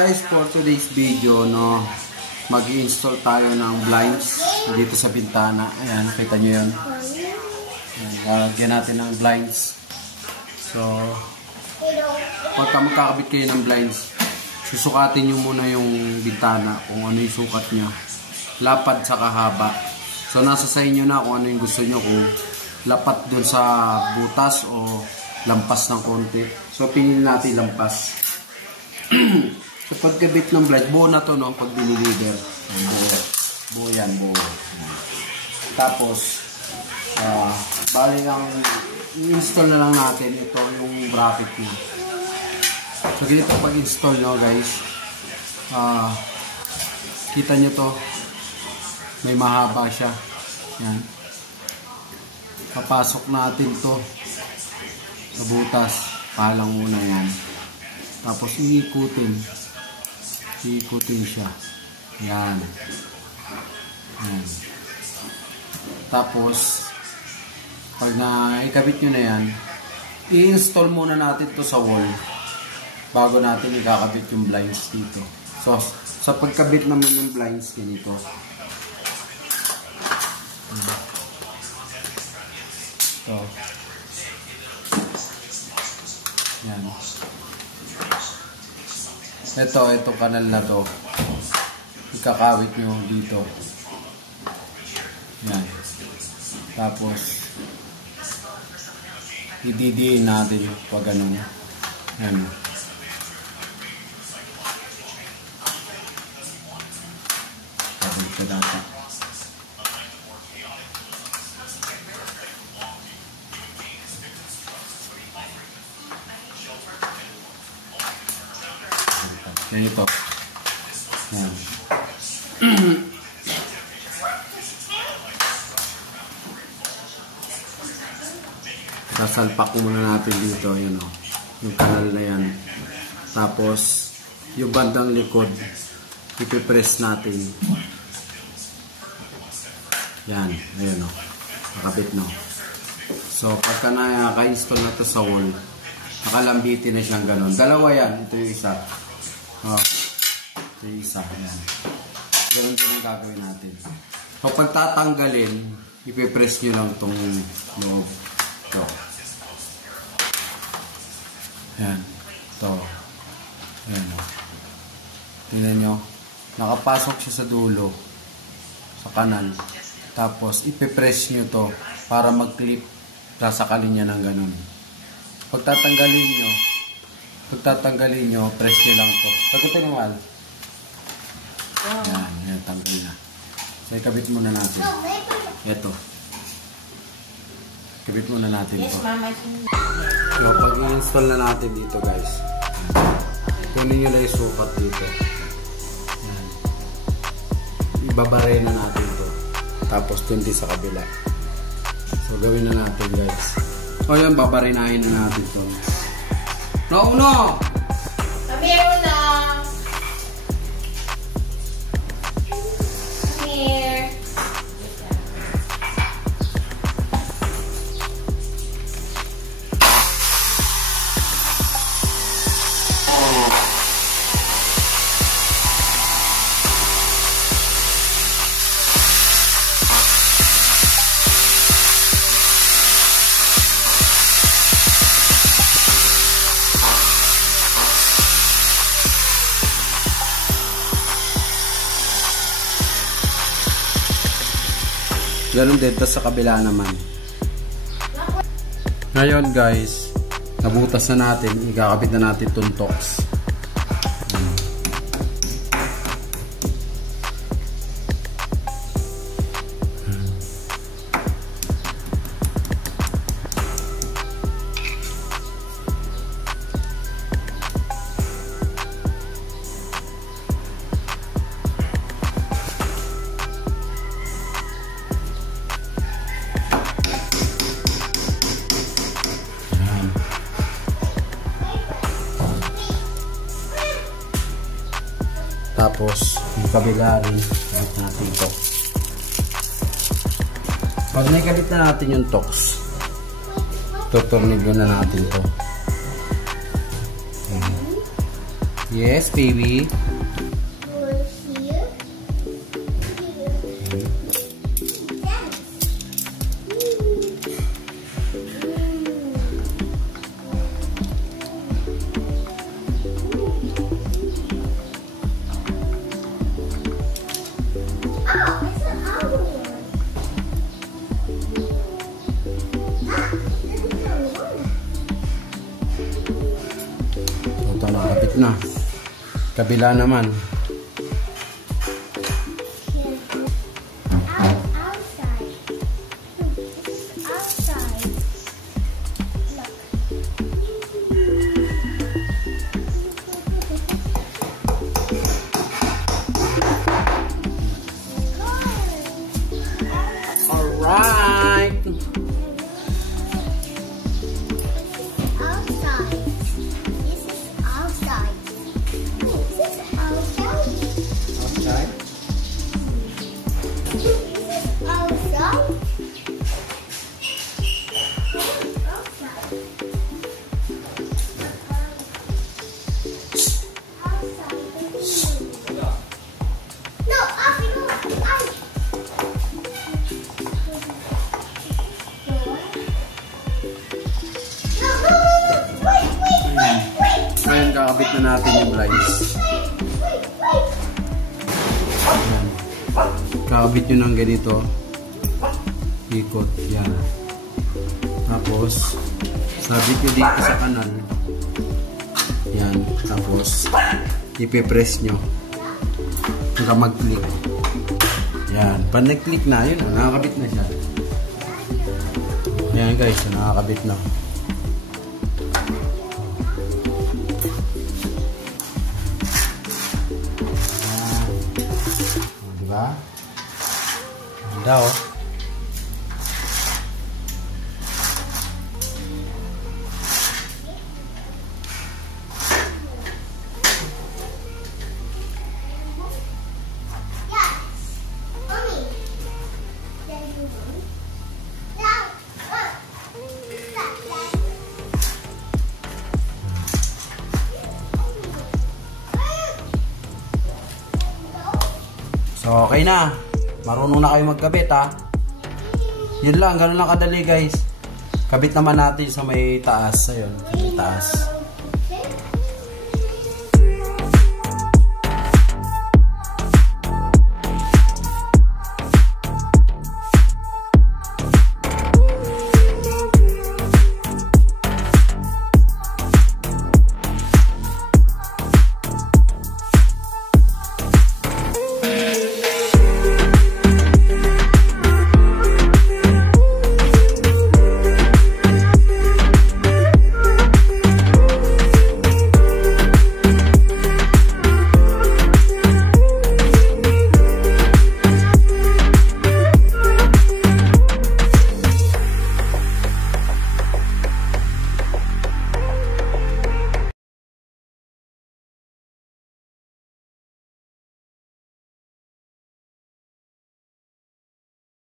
guys, for today's video, no, mag-i-install tayo ng blinds dito sa bintana. Ayan, kita nyo yun. Ayan, lalagyan natin ng blinds. So, pagka magkakabit kayo ng blinds, susukatin nyo muna yung bintana kung ano yung sukat nyo. Lapad sa kahaba. So, nasa sa inyo na kung ano yung gusto nyo, kung lapat dun sa butas o lampas ng konti. So, pinili natin lampas. So, pagkabit ng blind, buo na to, no? Pag diniliver. Buo yan, buo. Tapos, bali lang, i-install na lang natin ito, yung bracket nyo. So, ganito pag-install nyo, guys. Kita nyo to. May mahaba siya. Yan. Papasok natin to sa butas. Palang muna yan. Tapos iikutin. Iikutin siya. Yan. Yan. Tapos pag naikabit nyo na yan, i-install muna natin to sa wall bago natin ikakabit yung blinds dito. So sa pagkabit naman yung blinds dito, ito. Yan. Ito kanal na to. Ikakawit nyo dito. Yan. Tapos, ididiin natin pag ganun. Yan. Tapos ito data. Ganito. Yan. Sasalpak muna natin dito. Yan, o. Yung kanal na yan. Tapos, yung bandang likod, ipipress natin. Yan. Ayan, o. Nakapit, no. So, pagka naka-install na ito sa wall, nakalambitin na siyang ganon. Dalawa yan. Ito yung isa. Ito yung isa. Ayan. Ganon din ang gagawin natin. So, pag tatanggalin, ipipress nyo lang itong loob. Ito. Ayan. Ito. Ayan. Tingnan nyo. Nakapasok siya sa dulo. Sa kanal. Tapos, ipipress nyo to para mag-clip. Sasakalin niya ng ganon. Pag tatanggalin nyo, press nyo lang to. Tagutin mo, Al. Yan, yan, tanggal na. So, ikabit muna natin. Ito. Ikabit muna natin ito. So, pag i-install na natin dito, guys. Kunin nyo lang yung sukat dito. Yan. Ibabare na natin ito. Tapos, tundi sa kabila. So, gawin na natin, guys. O, yan, babarinahin na natin ito. No! Kami una! Here. Ganun dito sa kabila naman. Ngayon, guys, nabutas na natin. Ikakabit na natin itong tox. Tapos, yung kabila rin, kabit natin ito. Pag naikabit na natin yung tox, tutornilyo na natin ito. Yes, baby. Ito na, kapit na. Kabila naman. Alright. Ngayon kakabit na natin yung blinds. Ayan. Kakabit nyo ng ganito. Ikot. Yan. Tapos sabit nyo dito sa kanal. Yan. Tapos ipipress nyo hanggang mag-click. Yan. Pag nag-click na, yun. Nakakabit na siya. Yan guys. Nakakabit na. Diba? Ganda oh. So, okay na. Marunong na kayo magkabit, ha? Yun lang, ganun lang kadali, guys. Kabit naman natin sa may taas. Ayun, sa may taas.